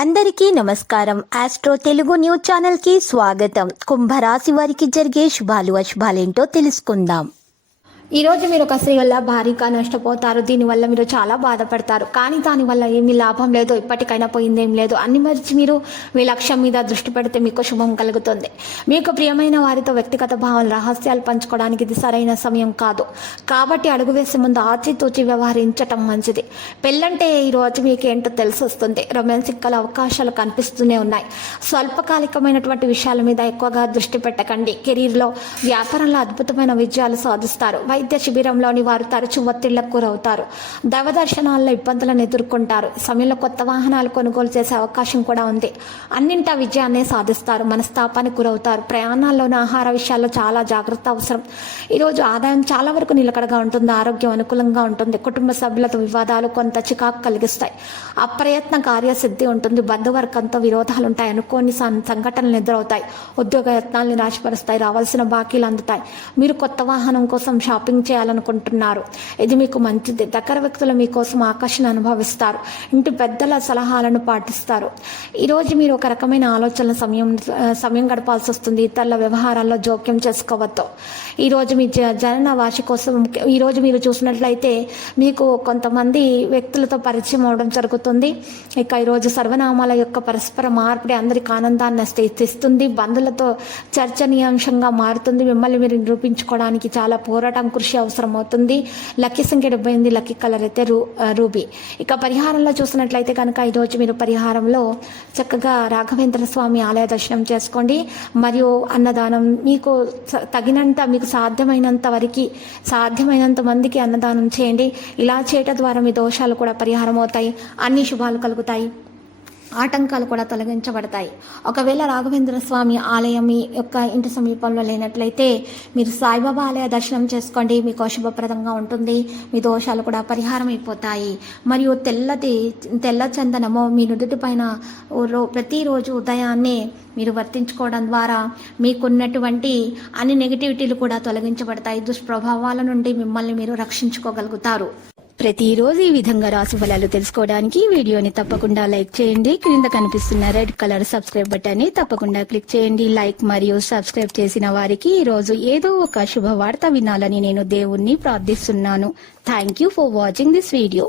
అందరికీ నమస్కారం. Astro Telugu news channel కి స్వాగతం. కుంభరాశి వారికి జరిగే శుభాలు అశుభాలేంటో తెలుసుకుందాం. ఈరోజు మీరు ఒక స్త్రీ వల్ల భారీగా నష్టపోతారు. దీనివల్ల మీరు చాలా బాధపడతారు. కానీ దానివల్ల ఏమీ లాభం లేదు, ఇప్పటికైనా పోయిందేం లేదు. అన్ని మరిచి మీరు మీ లక్ష్యం మీద దృష్టి పెడితే మీకు శుభం కలుగుతుంది. మీకు ప్రియమైన వారితో వ్యక్తిగత భావాలు రహస్యాలు పంచుకోవడానికి ఇది సరైన సమయం కాదు. కాబట్టి అడుగు వేసే ముందు ఆచితూచి వ్యవహరించటం మంచిది. పెళ్ళంటే ఈరోజు మీకు ఏంటో తెలిసి వస్తుంది. రొమాన్సిక్ కల అవకాశాలు కనిపిస్తూనే ఉన్నాయి. స్వల్పకాలికమైనటువంటి విషయాల మీద ఎక్కువగా దృష్టి పెట్టకండి. కెరీర్లో వ్యాపారంలో అద్భుతమైన విజయాలు సాధిస్తారు. వైద్య శిబిరంలోని వారు తరచూ ఒత్తిళ్లకు గురవుతారు. దైవ దర్శనాల్లో ఇబ్బందులను ఎదుర్కొంటారు. సమయంలో కొత్త వాహనాలు కొనుగోలు చేసే అవకాశం కూడా ఉంది. అన్నింటా విజయాన్నే సాధిస్తారు. మనస్తాపానికి గురవుతారు. ప్రయాణాల్లోని ఆహార విషయాల్లో చాలా జాగ్రత్త అవసరం. ఈరోజు ఆదాయం చాలా వరకు నిలకడగా ఉంటుంది. ఆరోగ్యం అనుకూలంగా ఉంటుంది. కుటుంబ సభ్యులతో వివాదాలు కొంత చికాకు కలిగిస్తాయి. అప్రయత్న కార్యసిద్ధి ఉంటుంది. బంధువర్గంతో విరోధాలు ఉంటాయి. అనుకోని సంఘటనలు ఎదురవుతాయి. ఉద్యోగ యత్నాలు నిరాశపరుస్తాయి. రావాల్సిన బాకీలు అందుతాయి. మీరు కొత్త వాహనం కోసం షాపింగ్ చేయాలనుకుంటున్నారు. ఇది మీకు మంచిది. దగ్గర వ్యక్తులు మీకోసం ఆకర్షణ అనుభవిస్తారు. ఇంటి పెద్దల సలహాలను పాటిస్తారు. ఈరోజు మీరు ఒక రకమైన ఆలోచనల సమయం గడపాల్సి వస్తుంది. ఇతరుల వ్యవహారాల్లో జోక్యం చేసుకోవద్దు. ఈరోజు మీ జనన వార్షికోత్సవం ఈరోజు మీరు చూసినట్లయితే మీకు కొంతమంది వ్యక్తులతో పరిచయం అవడం జరుగుతుంది. ఇక ఈరోజు సర్వనామాల యొక్క పరస్పర మార్పిడి అందరికి ఆనందాన్ని తెస్తుంది. బంధువులతో చర్చనీయాంశంగా మారుతుంది. మిమ్మల్ని మీరు నిరూపించుకోవడానికి చాలా పోరాటం కృషి అవసరం అవుతుంది. లక్కీ సంఖ్య 78. లక్కీ కలర్ అయితే రూబీ. ఇక పరిహారంలో చూసినట్లయితే కనుక ఈరోజు మీరు పరిహారంలో చక్కగా రాఘవేంద్ర స్వామి ఆలయ దర్శనం చేసుకోండి. మరియు అన్నదానం మీకు తగినంత మీకు సాధ్యమైనంత మందికి అన్నదానం చేయండి. ఇలా చేయటం ద్వారా మీ దోషాలు కూడా పరిహారం అవుతాయి. అన్ని శుభాలు కలుగుతాయి. ఆటంకాలు కూడా తొలగించబడతాయి. ఒకవేళ రాఘవేంద్ర స్వామి ఆలయం మీ యొక్క ఇంటి సమీపంలో లేనట్లయితే మీరు సాయిబాబా ఆలయ దర్శనం చేసుకోండి. మీకు శుభప్రదంగా ఉంటుంది. మీ దోషాలు కూడా పరిహారం అయిపోతాయి. మరియు తెల్ల చందనము మీ నుదుటి పైన ప్రతిరోజు ఉదయాన్నే మీరు వర్తించుకోవడం ద్వారా మీకున్నటువంటి అన్ని నెగిటివిటీలు కూడా తొలగించబడతాయి. దుష్ప్రభావాల నుండి మిమ్మల్ని మీరు రక్షించుకోగలుగుతారు. ప్రతిరోజు ఈ విధంగా రాశి ఫలాలు తెలుసుకోవడానికి వీడియోని తప్పకుండా లైక్ చేయండి. క్రింద కనిపిస్తున్న రెడ్ కలర్ సబ్స్క్రైబ్ బటన్ ని తప్పకుండా క్లిక్ చేయండి. లైక్ మరియు సబ్స్క్రైబ్ చేసిన వారికి ఈ రోజు ఏదో ఒక శుభవార్త వినాలని నేను దేవుణ్ణి ప్రార్థిస్తున్నాను. Thank you for watching this video.